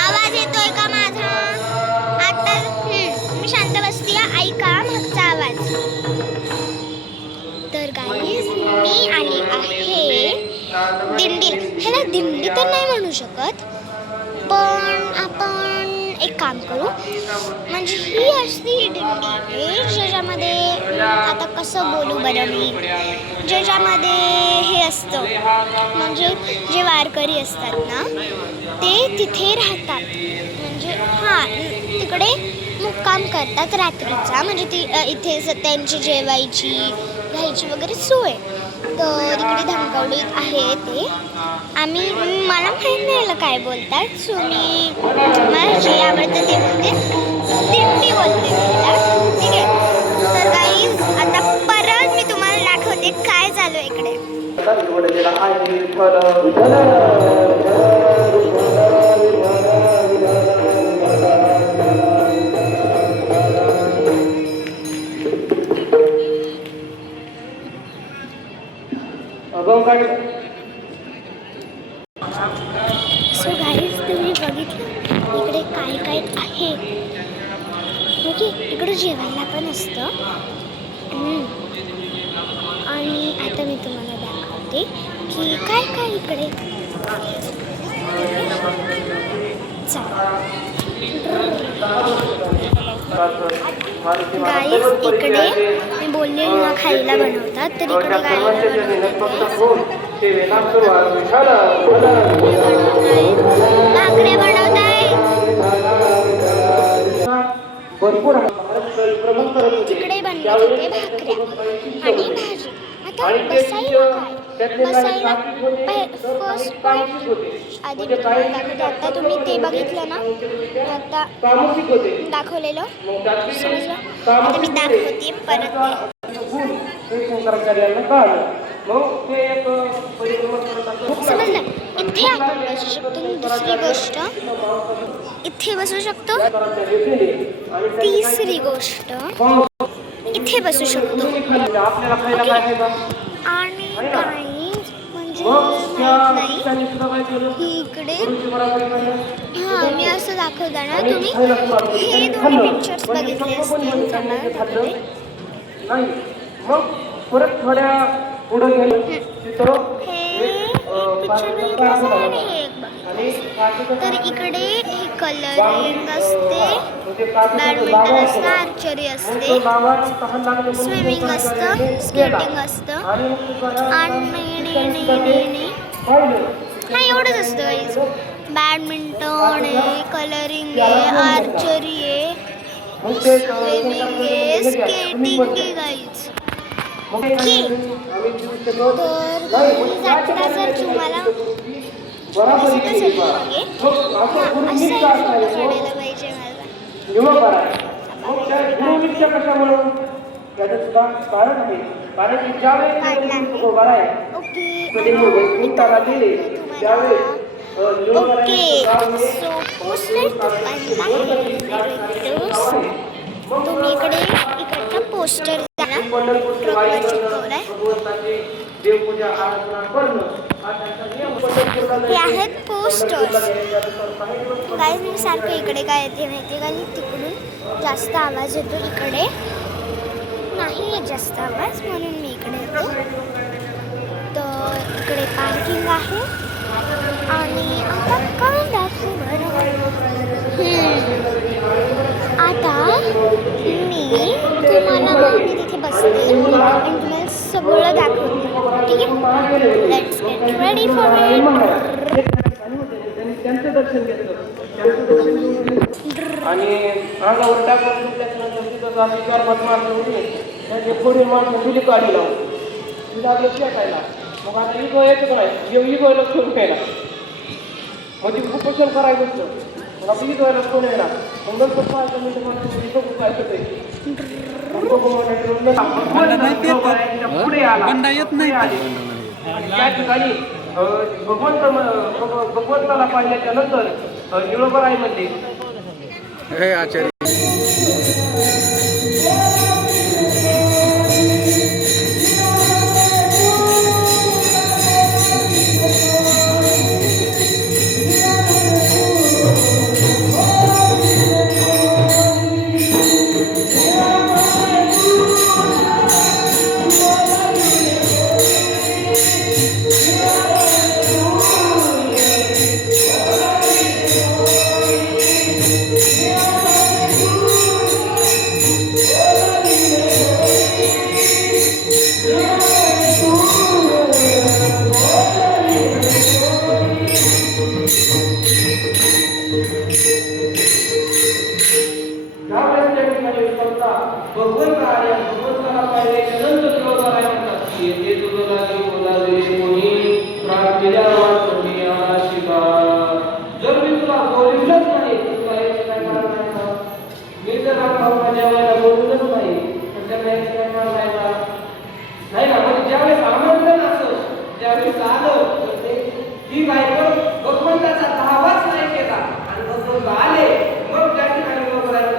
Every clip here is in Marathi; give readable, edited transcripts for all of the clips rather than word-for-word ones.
आवाज येतोय का माझा? आता मी शांत बसते, ऐका मागचा आवाज. तर गाईज मी आली आहे दिंडी. ह्याला दिंडी तर नाही म्हणू शकत, पण आपण एक काम करू, म्हणजे ही असती दिंडी ज्याच्यामध्ये, आता कसं बोलू बरं मी, ज्याच्यामध्ये हे असतं, म्हणजे जे वारकरी असतात ना ते तिथे राहतात, म्हणजे हां तिकडे मुक्काम करतात रात्रीचा, म्हणजे ती इथे त्यांची जेवायची घ्यायची वगैरे सोय. तर इकडे धनकवडीत आहे ते. मला माहीत नाही याला काय बोलतात, सो मी मला जे आवडतं ते बोलते, दिंडी बोलते मला, ठीक आहे. तर गाईज आता परत मी तुम्हाला दाखवते काय चालू आहे इकडे. सो गाईज तुम्ही बघितलं इकडे काय काय आहे, ओके. इकडे जेवायला पण असतं. आणि आता मी तुम्हाला दाखवते की काय काय इकडे. गाईज इकडे मी बोलले ना खायला बनवतात, तर इकडे गाईला भाकऱ्या बनवताय. तिकडे बनवत होते भाकऱ्या आणि भाजी. आता बसायला काय, बसायला फर्स्ट पॉईंट आधी मी तुम्हाला दाखवते. आता तुम्ही ते बघितलं ना, आता दाखवलेलं समजलं. आता मी दाखवते परत समजलं. इथे आपण बसू शकतो. दुसरी गोष्ट इथे बसू शकतो. तिसरी गोष्ट इथे बसू शकतो. आणि काही म्हणजे माहीत नाही इकडे, हां मी असं दाखवताना तुम्ही हे दोन्ही पिक्चर्स बघितले असतील. परत थोड्या पुढे गेलो पिक्चर बघितलं असेल आणि हे एक बघितलं. तर इकडे हे कलरिंग असते, बॅडमिंटन असतं, आर्चरी असते, स्विमिंग असतं, स्केटिंग असतं आणि हा एवढंच असतं. बॅडमिंटन आहे, कलरिंग आहे, आर्चरी आहे, स्विमिंग आहे, स्केटिंग आहे गाईज. ओके. तर आता जर तुम्हाला दिसत असेल मागे, हां असं एक फोटो काढायला पाहिजे मला. ओके. सो पोस्टर तुम्ही इकडनं पोस्टर हे आहेत पोस्टर्स. गाईज मी सारखं इकडे काय येते माहिती आहे का, तिकडून जास्त आवाज येतो, इकडे नाही आहे जास्त आवाज, म्हणून मी इकडे येतो. तर इकडे पार्किंग आहे. आणि आता काय दाखवू बरं, आता मी तुम्हाला तिथे बसते आणि तुम्हाला सगळं दाखवते, ठीक आहे. Let's get ready for it. त्यांचं दर्शन घेतलं, आणि अंगावर टाकून थोडी माणसं तुली काढली लावून तुला फेकायला. मग आता इगो येतो नाही, इगोला सोडून घ्यायला, मग ती कुपोषण करायचं असतं. मग आपण इगोला कोण येणार, मग नंतर 5 मिनिटं मला काय पुढे आला येत नाही. त्या ठिकाणी भगवंताला पाहिल्याच्या नंतर निळोबराय म्हणते, हे आचार्य ज्यावेळेस आलं तर ते ही बायको भगवंताचा धावाच नाही केला आणि भगवंत आले मग त्या ठिकाणी बरोबर आहे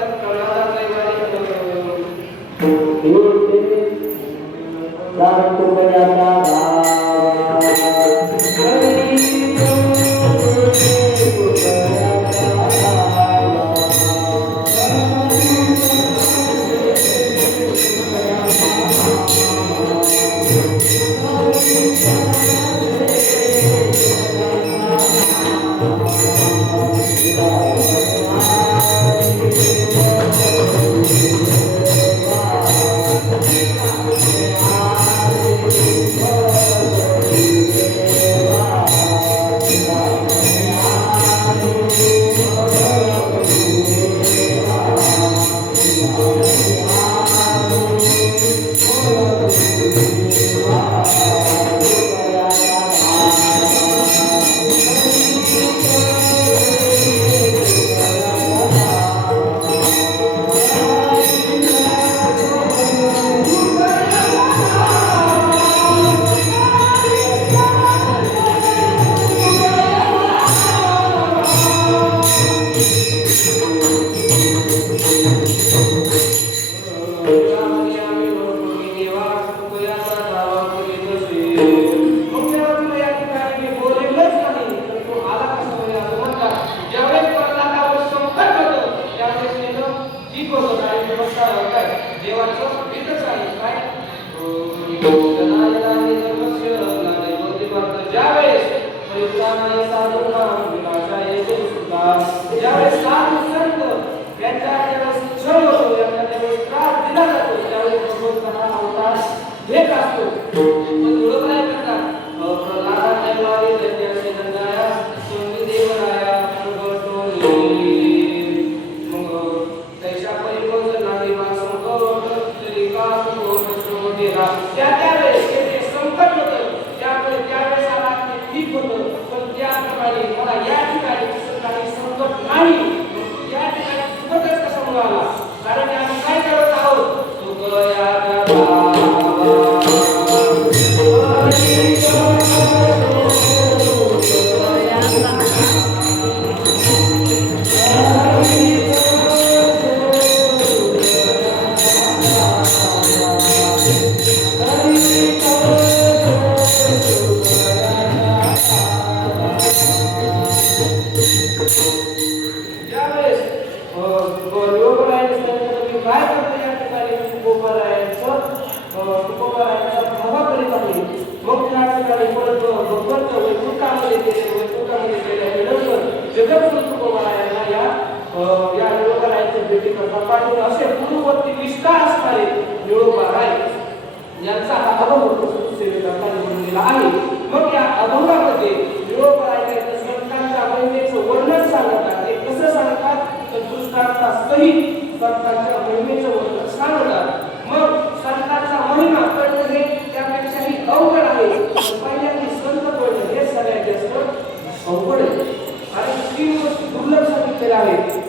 यांचा हा अभंग सेवेचा बनलेला आहे. मग या अभंगामध्ये निळोपरायच्या संतांच्या महिमेचं वर्णन सांगतात. ते कसं सांगतात तर दृष्टांता सहित संतांच्या महिमेचं वर्णन सांगतात. मग संतांचा महिमा कळणं हे त्यापेक्षाही अवघड आहे. पहिल्यांदा संत कळणं हे सगळ्यात जास्त अवघड आहे. आणि तीन गोष्टी दुर्लभ सांगितलेल्या आहेत.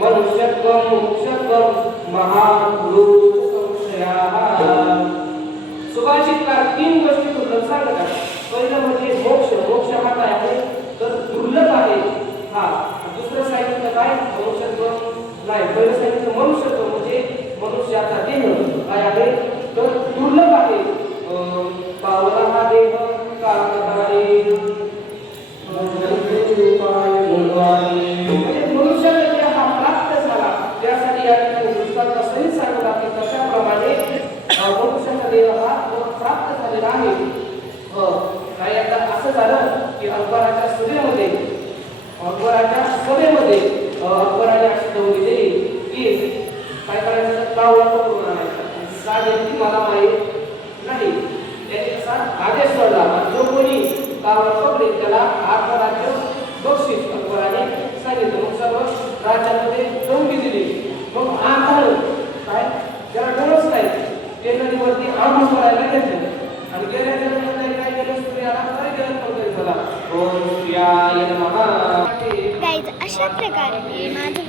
मनुष्यत्वम मोक्षत्वम महापुरुषसंशयाः. सुभाषितकार तीन गोष्टी दुर्लभ सांगतात. पहिलं म्हणजे मोक्ष. मोक्ष हा काय आहे तर दुर्लभ आहे. हा दुसरं सांगितलं काय मनुष्यत्व नाही. पहिलं सांगितलं मनुष्यत्व म्हणजे मनुष्याचा देह काय आहे तर दुर्लभ आहे. पावला हा देह कामधारी अकबराने अशी दौडी दिली की काय करायचं कावळा पकडून आणायचा. मला माहीत नाही त्याने कसा आदेश सोडला. जो कोणी कावळा पकडेल त्याला अकबराचे बक्षीस अकबराने सांगितलं. मग सर्व राज्यामध्ये दौडी दिली. मग आंधळ काय त्याला डरच नाही. ते नदीवरती आंघोळ करायला घेतलं आणि गेल्याच्या नंतर काय केलं सूर्याला काय केलं पकडलं. ओम सूर्याय नमः. गाईज अशा प्रकारे माझं